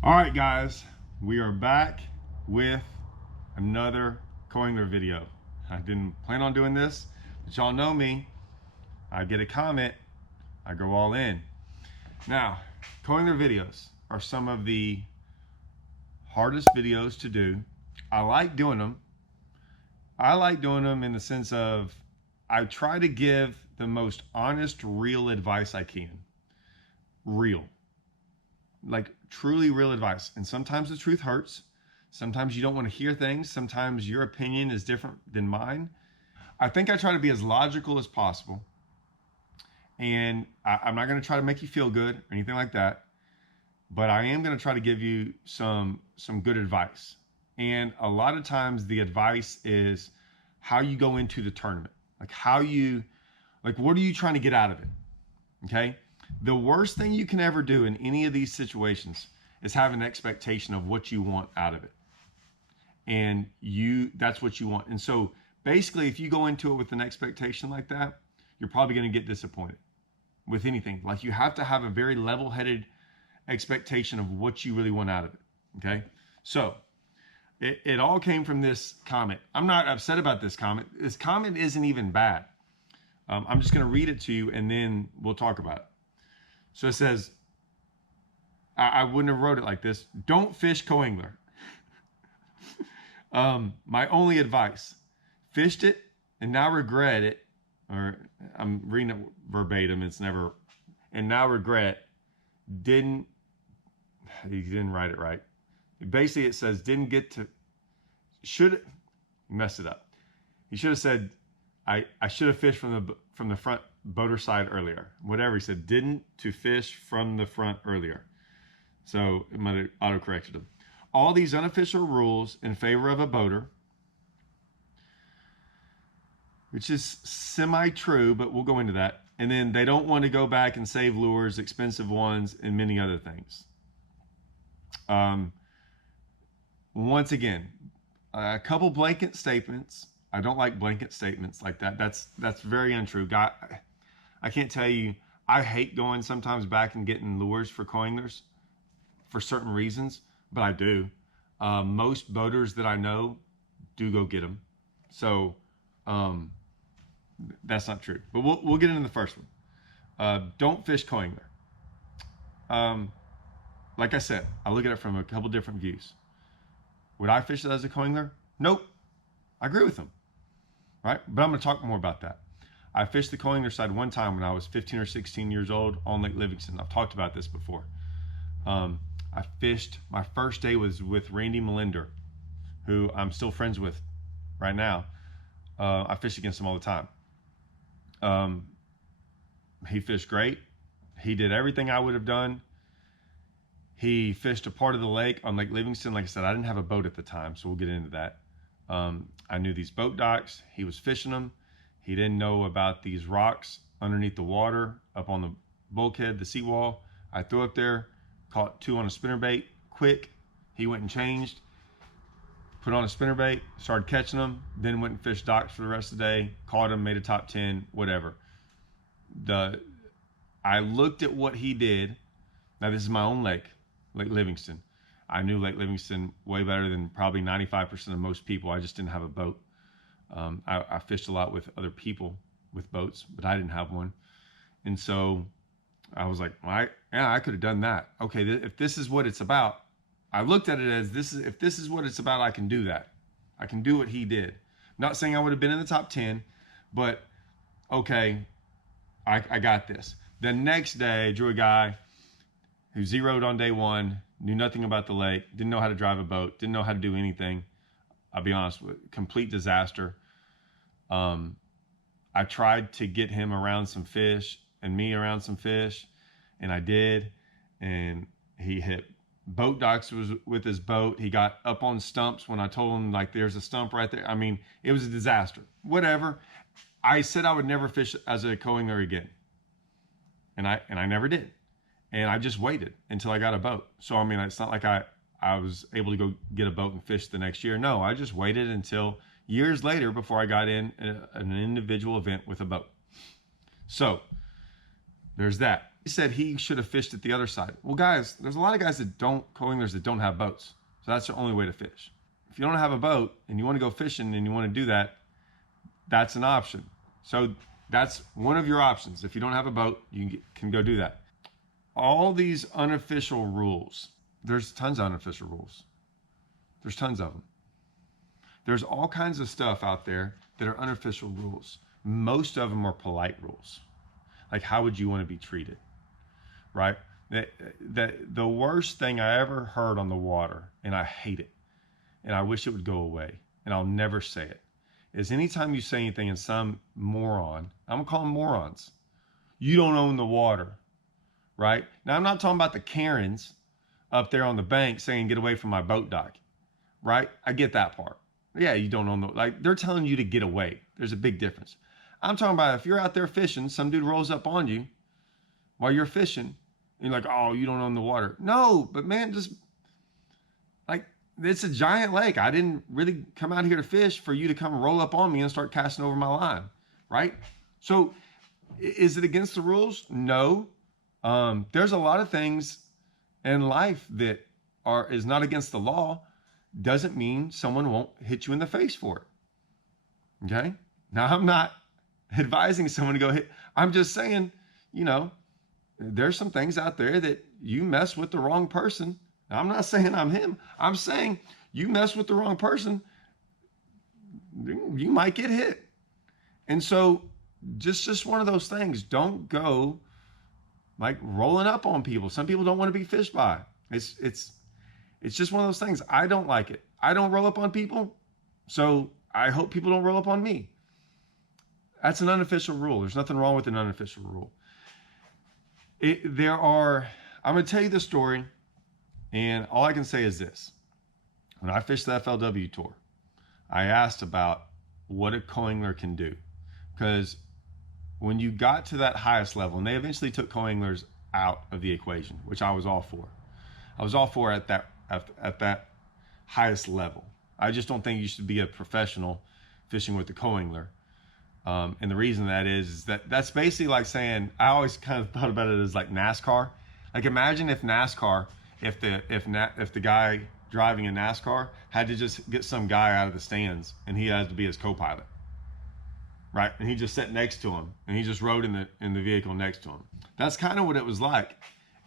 All right, guys, we are back with another co-angler video. I didn't plan on doing this, but y'all know me. I get a comment, I go all in. Now, co-angler videos are some of the hardest videos to do. I like doing them. I like doing them in the sense of I try to give the most honest, real advice I can. Real. Like truly real advice. And sometimes the truth hurts. Sometimes you don't want to hear things. Sometimes your opinion is different than mine. I think I try to be as logical as possible. And I'm not going to try to make you feel good or anything like that. But I am going to try to give you some good advice. And a lot of times the advice is how you go into the tournament. Like what are you trying to get out of it? Okay? The worst thing you can ever do in any of these situations is have an expectation of what you want out of it. And that's what you want. And so basically, if you go into it with an expectation like that, you're probably going to get disappointed with anything. Like you have to have a very level-headed expectation of what you really want out of it. Okay? So it all came from this comment. I'm not upset about this comment. This comment isn't even bad. I'm just going to read it to you and then we'll talk about it. So it says, I wouldn't have wrote it like this. Don't fish co-angler. My only advice, fished it and now regret it. Or I'm reading it verbatim. It's never, and now regret, he didn't write it right. Basically it says, you messed it up. He should have said, I should have fished from the front boater side earlier. Whatever he said, to fish from the front earlier. So it might have auto-corrected him. All these unofficial rules in favor of a boater, which is semi-true, but we'll go into that. And then they don't want to go back and save lures, expensive ones, and many other things. Once again, a couple blanket statements. I don't like blanket statements like that. That's very untrue. God, I can't tell you. I hate going sometimes back and getting lures for co-anglers for certain reasons, but I do. Most boaters that I know do go get them. So that's not true. But we'll get into the first one. Don't fish co-angler. Like I said, I look at it from a couple different views. Would I fish it as a co-angler? Nope. I agree with him. Right? But I'm going to talk more about that. I fished the co-angler side one time when I was 15 or 16 years old on Lake Livingston. I've talked about this before. I fished, my first day was with Randy Melinder, who I'm still friends with right now. I fish against him all the time. He fished great. He did everything I would have done. He fished a part of the lake on Lake Livingston. Like I said, I didn't have a boat at the time, so we'll get into that. I knew these boat docks. He was fishing them. He didn't know about these rocks underneath the water up on the bulkhead, the seawall. I threw up there, caught 2 on a spinnerbait quick. He went and changed, put on a spinnerbait, started catching them, then went and fished docks for the rest of the day, caught them, made a top 10, whatever. I looked at what he did. Now this is my own lake, Lake Livingston. I knew Lake Livingston way better than probably 95% of most people. I just didn't have a boat. I fished a lot with other people with boats, but I didn't have one. And so I was like, I could have done that. Okay, if this is what it's about, I looked at it as if this is what it's about, I can do that. I can do what he did. Not saying I would have been in the top 10, but okay, I got this. The next day, I drew a guy who zeroed on day one, knew nothing about the lake, didn't know how to drive a boat, didn't know how to do anything. I'll be honest, complete disaster. I tried to get him around some fish and me around some fish, and I did, and he hit boat docks with his boat. He got up on stumps when I told him, like, there's a stump right there. I mean, it was a disaster. Whatever. I said I would never fish as a co-angler again, and I never did. And I just waited until I got a boat. So, I mean, it's not like I was able to go get a boat and fish the next year. No, I just waited until years later before I got in an individual event with a boat. So there's that. said he should have fished at the other side. Well, guys, there's a lot of guys that don't, co-anglers that don't have boats. So that's the only way to fish. If you don't have a boat and you want to go fishing and you want to do that, that's an option. So that's one of your options. If you don't have a boat, you can go do that. All these unofficial rules, there's tons of unofficial rules. There's tons of them. There's all kinds of stuff out there that are unofficial rules. Most of them are polite rules. Like, how would you want to be treated, right? The worst thing I ever heard on the water, and I hate it, and I wish it would go away, and I'll never say it, is anytime you say anything and some moron, I'm gonna call them morons, you don't own the water, right? Now, I'm not talking about the Karens up there on the bank saying, get away from my boat dock, right? I get that part. Yeah, you don't own the, like, they're telling you to get away. There's a big difference. I'm talking about if you're out there fishing, some dude rolls up on you while you're fishing, and you're like, oh, you don't own the water. No, but man, just like, it's a giant lake. I didn't really come out here to fish for you to come roll up on me and start casting over my line, right? So is it against the rules? No. There's a lot of things in life that is not against the law. Doesn't mean someone won't hit you in the face for it. Okay? Now, I'm not advising someone to go hit. I'm just saying, you know, there's some things out there that you mess with the wrong person. Now, I'm not saying I'm him. I'm saying you mess with the wrong person, you might get hit. And so just one of those things. Don't go like rolling up on people. Some people don't want to be fished by. It's just one of those things. I don't like it. I don't roll up on people, so I hope people don't roll up on me. That's an unofficial rule. There's nothing wrong with an unofficial rule. I'm going to tell you the story, and all I can say is this. When I fished the FLW tour, I asked about what a co-angler can do. Because when you got to that highest level, and they eventually took co-anglers out of the equation, which I was all for. I was all for at that highest level. I just don't think you should be a professional fishing with the co-angler. And the reason that is that's basically like saying, I always kind of thought about it as like NASCAR. Like, imagine if NASCAR, if the guy driving a NASCAR had to just get some guy out of the stands and he had to be his co-pilot, right? And he just sat next to him and he just rode in the vehicle next to him. That's kind of what it was like,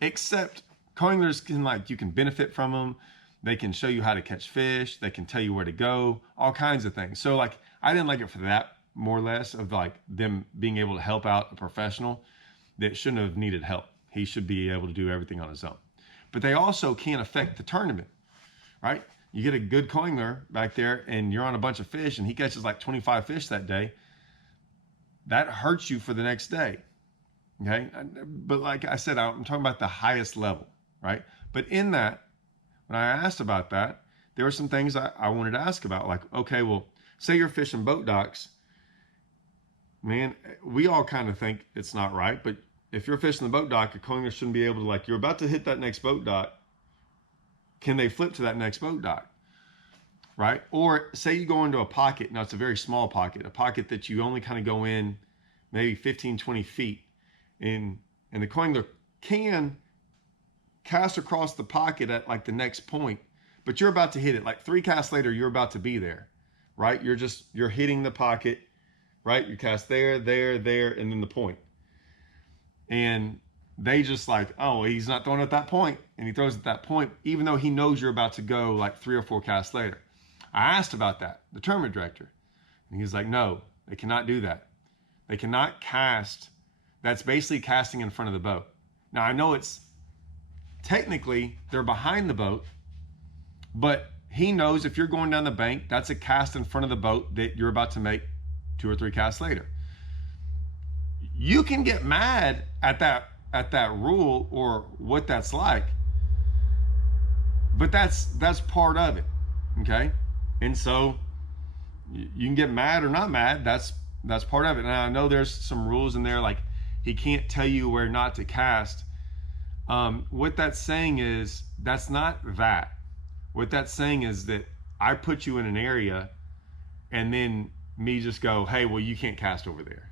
except co-anglers can, like, you can benefit from them. They can show you how to catch fish. They can tell you where to go, all kinds of things. So like, I didn't like it for that, more or less, of like them being able to help out a professional that shouldn't have needed help. He should be able to do everything on his own. But they also can't affect the tournament, right? You get a good co-angler back there and you're on a bunch of fish and he catches like 25 fish that day. That hurts you for the next day, okay? But like I said, I'm talking about the highest level, right? But in that, when I asked about that, there were some things I wanted to ask about. Like, okay, well, say you're fishing boat docks. Man, we all kind of think it's not right, but if you're fishing the boat dock, a co-angler shouldn't be able to, like, you're about to hit that next boat dock. Can they flip to that next boat dock, right? Or say you go into a pocket. Now, it's a very small pocket, a pocket that you only kind of go in maybe 15, 20 feet. And the co-angler can cast across the pocket at like the next point, but you're about to hit it. Like 3 casts later, you're about to be there, right? You're hitting the pocket, right? You cast there, and then the point. And they just like, oh, he's not throwing at that point. And he throws at that point, even though he knows you're about to go like 3 or 4 casts later. I asked about that, the tournament director. And he's like, no, they cannot do that. They cannot cast. That's basically casting in front of the boat. Now, I know it's technically they're behind the boat, but he knows if you're going down the bank, that's a cast in front of the boat that you're about to make 2 or 3 casts later. You can get mad at that rule or what that's like, but that's part of it, okay? And so you can get mad or not mad. That's part of it. Now, I know there's some rules in there, like he can't tell you where not to cast. What that's saying is that's not that. What that's saying is that I put you in an area and then me just go, hey, well, you can't cast over there.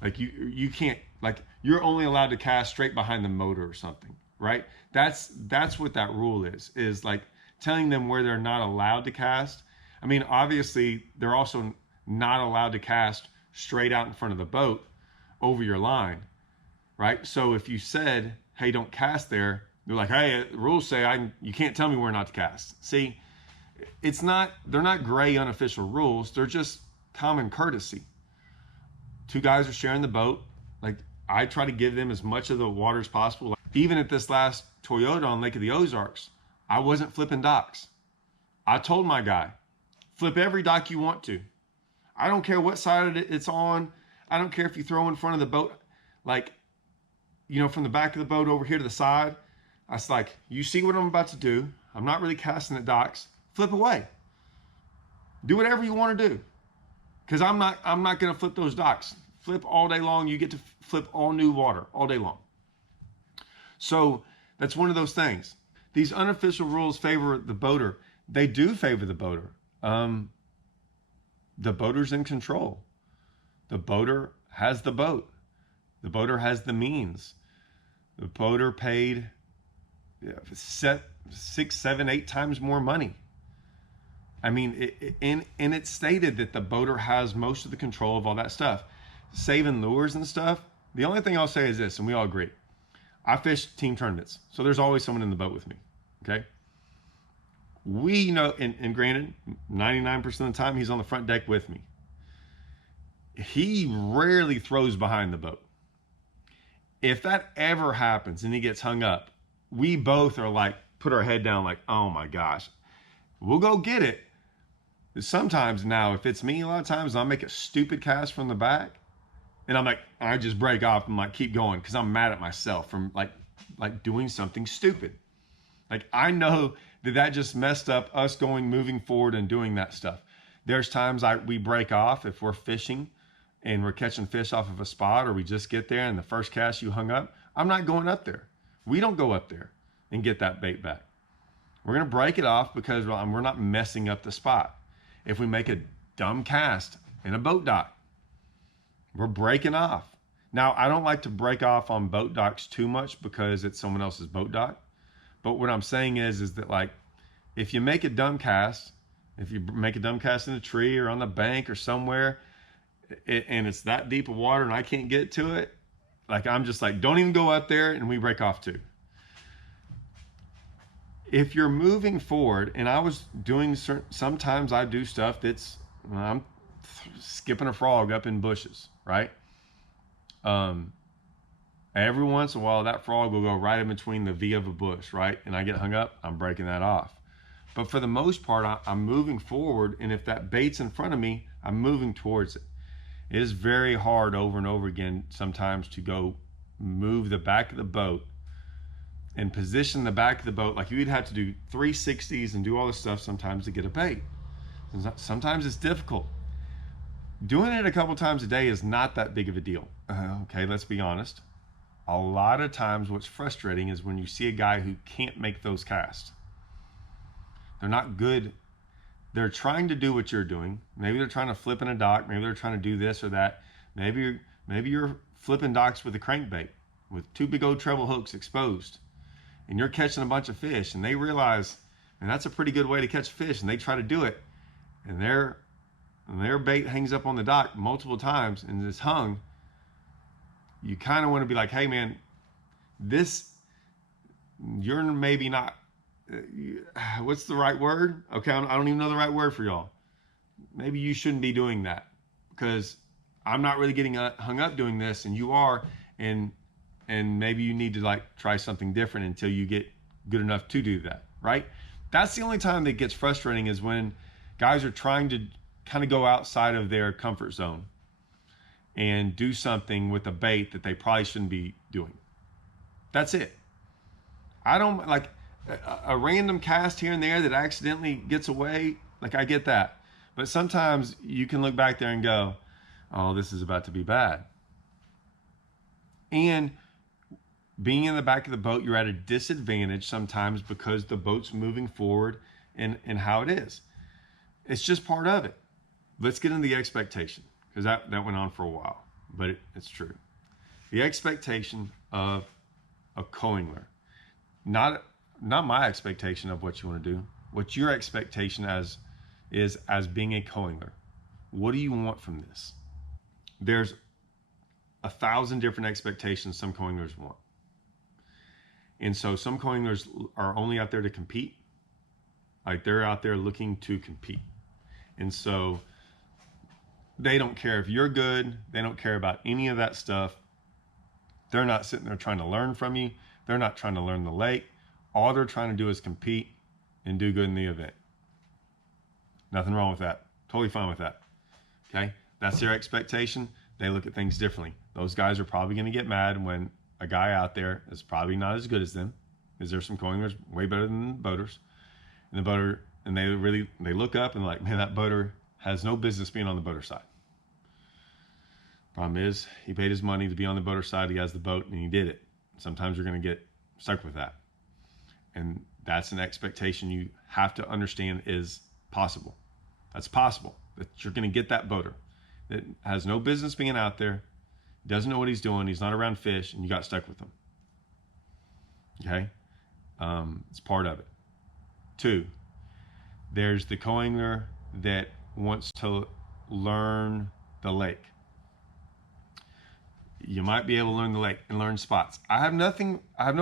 Like you can't, like you're only allowed to cast straight behind the motor or something, right? That's what that rule is like telling them where they're not allowed to cast. I mean, obviously, they're also not allowed to cast straight out in front of the boat over your line, right? So if you said, hey, don't cast there, they're like, hey, the rules say you can't tell me where not to cast. See, they're not gray unofficial rules. They're just common courtesy. Two guys are sharing the boat. Like, I try to give them as much of the water as possible. Like, even at this last Toyota on Lake of the Ozarks, I wasn't flipping docks. I told my guy, flip every dock you want to. I don't care what side it's on. I don't care if you throw in front of the boat, like, you know, from the back of the boat over here to the side. I was like, you see what I'm about to do. I'm not really casting at docks. Flip away. Do whatever you want to do. Because I'm not going to flip those docks. Flip all day long. You get to flip all new water all day long. So that's one of those things. These unofficial rules favor the boater. They do favor the boater. The boater's in control. The boater has the boat. The boater has the means. The boater paid 6, 7, 8 times more money. I mean, it's stated that the boater has most of the control of all that stuff. Saving lures and stuff. The only thing I'll say is this, and we all agree. I fish team tournaments, so there's always someone in the boat with me, okay? We know, and granted, 99% of the time, he's on the front deck with me. He rarely throws behind the boat. If that ever happens and he gets hung up, we both are like, put our head down like, oh my gosh. We'll go get it. Sometimes now, if it's me, a lot of times I'll make a stupid cast from the back, and I'm like, I just break off and like keep going because I'm mad at myself from like doing something stupid. Like, I know that just messed up us moving forward and doing that stuff. There's times we break off if we're fishing and we're catching fish off of a spot, or we just get there and the first cast you hung up. I'm not going up there. We don't go up there and get that bait back. We're going to break it off because we're not messing up the spot. If we make a dumb cast in a boat dock, we're breaking off. Now, I don't like to break off on boat docks too much because it's someone else's boat dock. But what I'm saying is that, like, if you make a dumb cast, if you make a dumb cast in a tree or on the bank or somewhere, and it's that deep of water and I can't get to it, like, I'm just like, don't even go up there, and we break off too. If you're moving forward, and I was doing sometimes I do stuff that's, I'm skipping a frog up in bushes, right? Every once in a while, that frog will go right in between the V of a bush, right? And I get hung up, I'm breaking that off. But for the most part, I'm moving forward, and if that bait's in front of me, I'm moving towards it. It is very hard over and over again sometimes to go move the back of the boat and position the back of the boat. Like, you'd have to do 360s and do all this stuff sometimes to get a bait. Sometimes it's difficult. Doing it a couple times a day is not that big of a deal. Okay, let's be honest. A lot of times what's frustrating is when you see a guy who can't make those casts. They're not good. They're trying to do what you're doing. Maybe they're trying to flip in a dock. Maybe they're trying to do this or that. Maybe you're flipping docks with a crankbait with 2 big old treble hooks exposed, and you're catching a bunch of fish, and they realize, and that's a pretty good way to catch fish, and they try to do it, and their bait hangs up on the dock multiple times and is hung. You kind of want to be like, hey man, you're maybe not, what's the right word? Okay, I don't even know the right word for y'all. Maybe you shouldn't be doing that because I'm not really getting hung up doing this, and you are, and maybe you need to like try something different until you get good enough to do that, right? That's the only time that gets frustrating, is when guys are trying to kind of go outside of their comfort zone and do something with a bait that they probably shouldn't be doing. That's it. I don't like a random cast here and there that accidentally gets away. Like, I get that. But sometimes you can look back there and go, oh, this is about to be bad. And being in the back of the boat, you're at a disadvantage sometimes because the boat's moving forward and how it is. It's just part of it. Let's get into the expectation, because that went on for a while, but it's true. The expectation of a co-angler, not my expectation of what you want to do, what your expectation is as being a co-angler. What do you want from this? There's 1,000 different expectations some co-anglers want. And so some co-anglers are only out there to compete. Like, they're out there looking to compete. And so they don't care if you're good. They don't care about any of that stuff. They're not sitting there trying to learn from you. They're not trying to learn the lake. All they're trying to do is compete and do good in the event. Nothing wrong with that. Totally fine with that. Okay? That's their expectation. They look at things differently. Those guys are probably going to get mad when a guy out there is probably not as good as them, because there's some co-anglers way better than the boaters. And they look up and like, man, that boater has no business being on the boater side. Problem is, he paid his money to be on the boater side. He has the boat and he did it. Sometimes you're going to get stuck with that. And that's an expectation you have to understand is possible. That's possible, that you're going to get that boater that has no business being out there, doesn't know what he's doing, he's not around fish, and you got stuck with him. Okay? It's part of it. 2, there's the co-angler that wants to learn the lake. You might be able to learn the lake and learn spots. I have no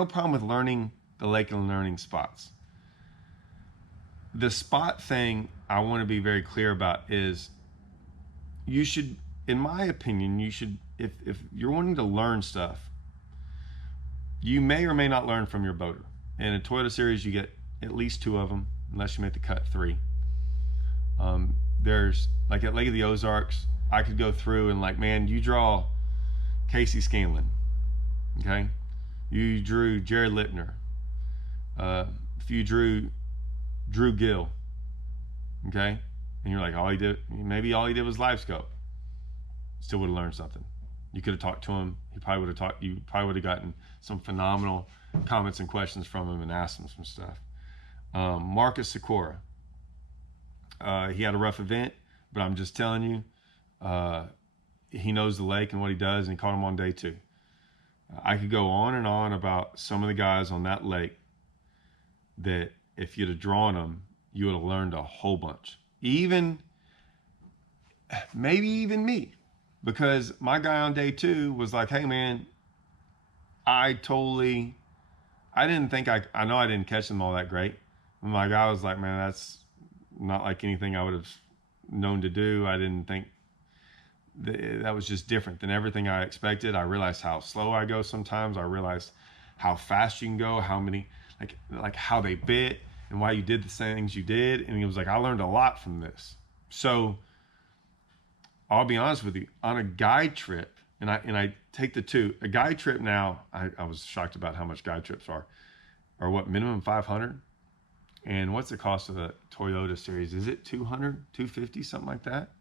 problem with learning the lake and learning spots. The spot thing I want to be very clear about is, you should, in my opinion, if you're wanting to learn stuff, you may or may not learn from your boater. In a Toyota Series, you get at least 2 of them, unless you make the cut 3. There's, like at Lake of the Ozarks, I could go through and like, man, you draw Casey Scanlon, okay? You drew Jared Littner. If you drew Drew Gill, okay? And you're like, maybe all he did was live scope. Still would have learned something. You could have talked to him. You probably would have gotten some phenomenal comments and questions from him and asked him some stuff. Marcus Sikora. He had a rough event, but I'm just telling you, he knows the lake and what he does, and he caught him on day 2. I could go on and on about some of the guys on that lake that if you'd have drawn them, you would have learned a whole bunch. Maybe even me, because my guy on day 2 was like, hey man, I didn't think I know I didn't catch them all that great. And my guy was like, man, that's not like anything I would have known to do. I didn't think that was just different than everything I expected. I realized how slow I go sometimes. I realized how fast you can go, how many, like how they bit and why you did the things you did. And he was like, I learned a lot from this. So I'll be honest with you, on a guide trip, and I take the 2, a guide trip now, I was shocked about how much guide trips are what, minimum 500? And what's the cost of a Toyota Series? Is it 200, 250, something like that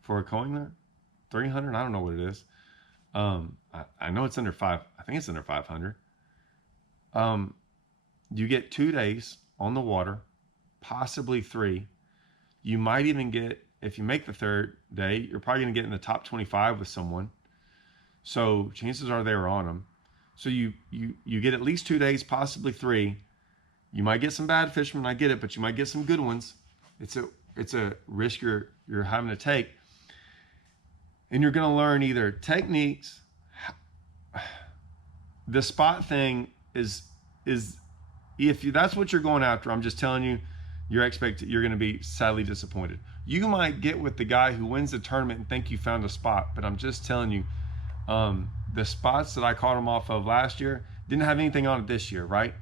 for a co-angler? 300? I don't know what it is. I know it's under 5. I think it's under 500. You get 2 days on the water, possibly 3. You might even get, if you make the 3rd day, you're probably going to get in the top 25 with someone. So chances are they were on them. So you get at least 2 days, possibly 3. You might get some bad fishermen, I get it, but you might get some good ones. It's a risk you're having to take. And you're going to learn either techniques. The spot thing is if that's what you're going after, I'm just telling you, you're going to be sadly disappointed. You might get with the guy who wins the tournament and think you found a spot, but I'm just telling you, the spots that I caught him off of last year didn't have anything on it this year, right?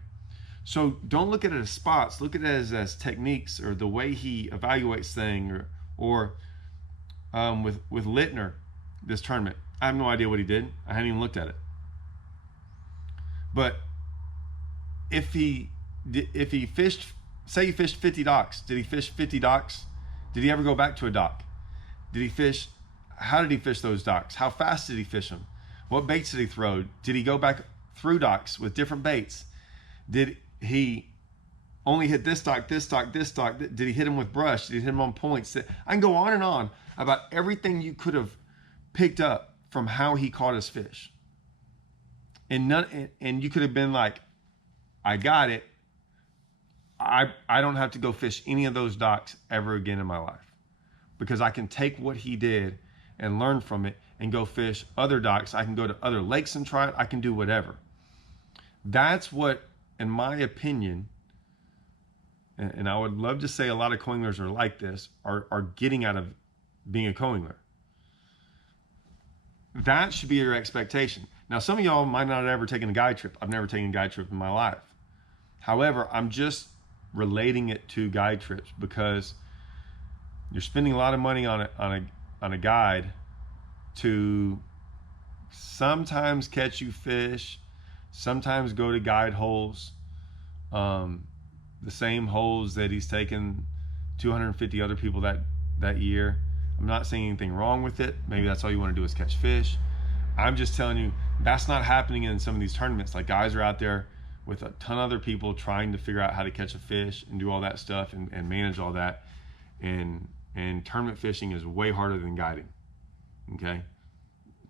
So don't look at it as spots. Look at it as techniques, or the way he evaluates things, or with Littner this tournament. I have no idea what he did. I hadn't even looked at it. But if he fished, say he fished 50 docks, did he fish 50 docks? Did he ever go back to a dock? How did he fish those docks? How fast did he fish them? What baits did he throw? Did he go back through docks with different baits? Did he only hit this dock, this dock, this dock? Did he hit him with brush? Did he hit him on points? I can go on about everything you could have picked up from how he caught his fish. and you could have been like, I got it. I don't have to go fish any of those docks ever again in my life, because I can take what he did and learn from it and go fish other docks. I can go to other lakes and try it. I can do whatever. That's what, in my opinion, and I would love to say a lot of co-anglers are like this, are getting out of being a co-angler. That should be your expectation. Now, some of y'all might not have ever taken a guide trip. I've never taken a guide trip in my life. However, I'm just relating it to guide trips because you're spending a lot of money on a guide to sometimes catch you fish, sometimes go to guide holes, the same holes that he's taken 250 other people that year. I'm not saying anything wrong with it. Maybe that's all you want to do is catch fish. I'm just telling you that's not happening in some of these tournaments. Like, guys are out there with a ton of other people trying to figure out how to catch a fish and do all that stuff and manage all that. And tournament fishing is way harder than guiding, okay?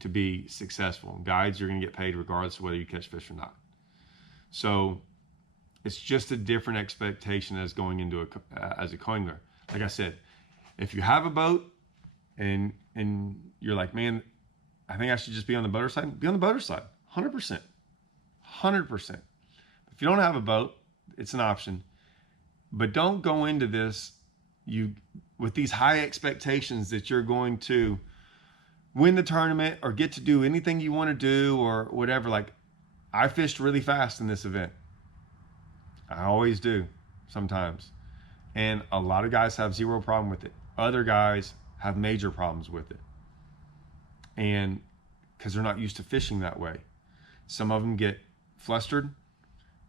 To be successful. Guides, you're gonna get paid regardless of whether you catch fish or not. So it's just a different expectation as going into as a co-angler. Like I said, if you have a boat and you're like, man, I think I should just be on the boater side, be on the boater side, 100%, 100%. If you don't have a boat, it's an option, but don't go into this with these high expectations that you're going to win the tournament or get to do anything you want to do or whatever. Like, I fished really fast in this event. I always do sometimes. And a lot of guys have zero problem with it. Other guys have major problems with it. And because they're not used to fishing that way. Some of them get flustered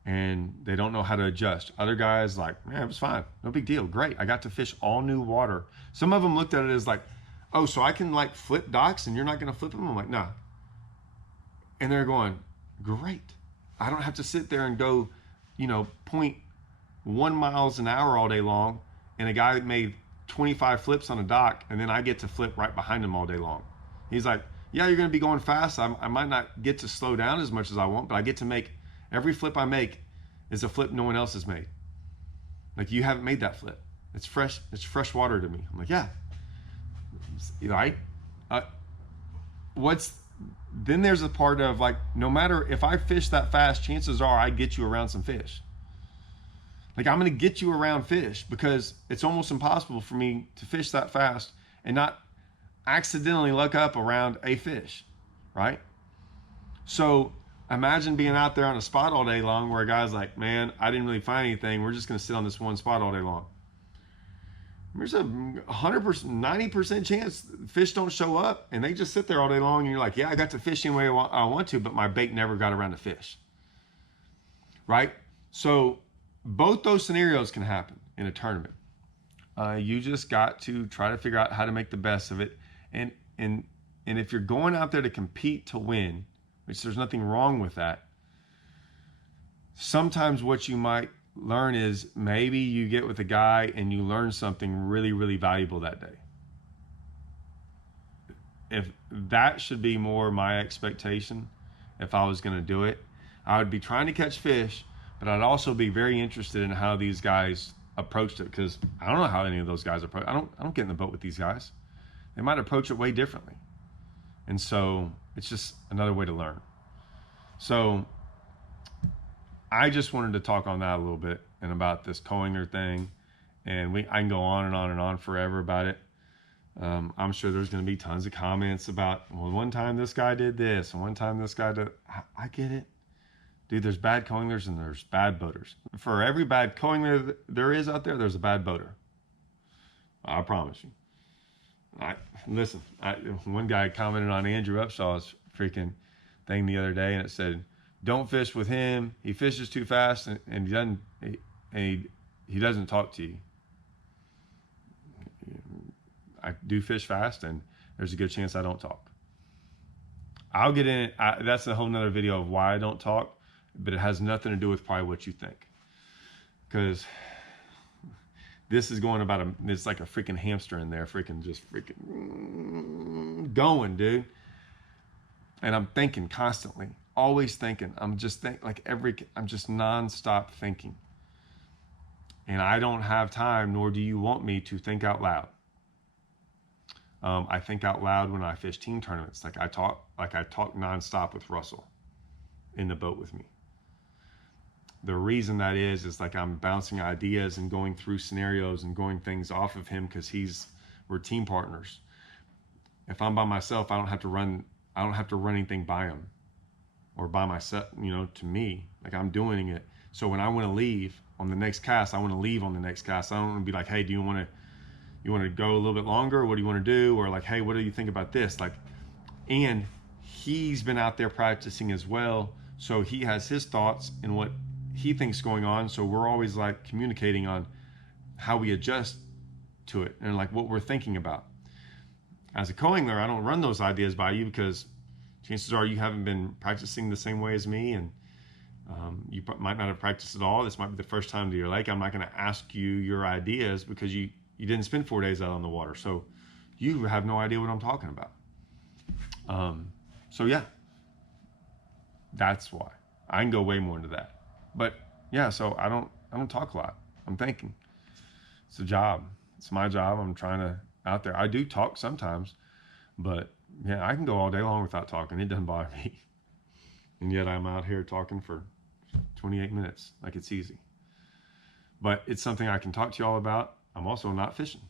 and they don't know how to adjust. Other guys like, man, it was fine. No big deal. Great. I got to fish all new water. Some of them looked at it as like, oh, so I can like flip docks and you're not going to flip them? I'm like, nah. And they're going, great. I don't have to sit there and go, 0.1 miles an hour all day long. And a guy made 25 flips on a dock, and then I get to flip right behind him all day long. He's like, yeah, you're going to be going fast. I might not get to slow down as much as I want, but I get to make, every flip I make is a flip no one else has made. Like, you haven't made that flip. It's fresh water to me. I'm like, yeah. Right? Then there's a part of like, no matter if I fish that fast, chances are I get you around some fish. Like, I'm going to get you around fish because it's almost impossible for me to fish that fast and not accidentally luck up around a fish, right? So imagine being out there on a spot all day long where a guy's like, man, I didn't really find anything. We're just going to sit on this one spot all day long. There's a 100%, 90% chance fish don't show up and they just sit there all day long and you're like, yeah, I got to fish any way I want to, but my bait never got around to fish, right? So both those scenarios can happen in a tournament. You just got to try to figure out how to make the best of it. And if you're going out there to compete to win, which there's nothing wrong with that, sometimes what you might learn is maybe you get with a guy and you learn something really, really valuable that day. If that should be more my expectation, if I was going to do it, I would be trying to catch fish, but I'd also be very interested in how these guys approached it, because I don't know how any of those guys approach. I don't get in the boat with these guys. They might approach it way differently. And so it's just another way to learn. So I just wanted to talk on that a little bit and about this co-angler thing. And I can go on and on and on forever about it. I'm sure there's going to be tons of comments about, well, one time this guy did this and one time this guy did. I get it. Dude, there's bad co-anglers and there's bad boaters. For every bad co-angler there is out there, there's a bad boater. I promise you. Listen, one guy commented on Andrew Upshaw's freaking thing the other day, and it said, don't fish with him. He fishes too fast and he doesn't talk to you. I do fish fast, and there's a good chance I don't talk. I'll get in it. That's a whole nother video of why I don't talk, but it has nothing to do with probably what you think. Because this is going about it's like a freaking hamster in there, just freaking going, dude. And I'm thinking constantly, always thinking. I'm just I'm just nonstop thinking. And I don't have time, nor do you want me to think out loud. I think out loud when I fish team tournaments. I talk nonstop with Russell in the boat with me. The reason that is like I'm bouncing ideas and going through scenarios and going things off of him because we're team partners. If I'm by myself, I don't have to run anything by him or by myself, to me. Like, I'm doing it. So when I want to leave on the next cast, I want to leave on the next cast. I don't want to be like, hey, do you want to go a little bit longer? What do you want to do? Or like, hey, what do you think about this? And he's been out there practicing as well. So he has his thoughts and what he thinks going on. So we're always like communicating on how we adjust to it and like what we're thinking about. As a co-angler, I don't run those ideas by you because chances are you haven't been practicing the same way as me, and you might not have practiced at all. This might be the first time to your lake. I'm not going to ask you your ideas because you didn't spend 4 days out on the water, so you have no idea what I'm talking about. So yeah, that's why. I can go way more into that, but yeah. So I don't talk a lot. I'm thinking. It's a job. It's my job. I'm trying to out there. I do talk sometimes, but yeah, I can go all day long without talking. It doesn't bother me. And yet I'm out here talking for 28 minutes like it's easy. But it's something I can talk to you all about. I'm also not fishing.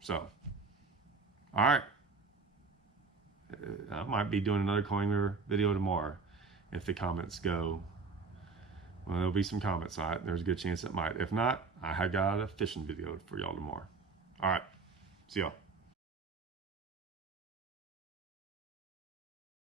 So, all right. I might be doing another co-angler video tomorrow if the comments go. Well, there'll be some comments on it. There's a good chance it might. If not, I got a fishing video for y'all tomorrow. All right. See y'all.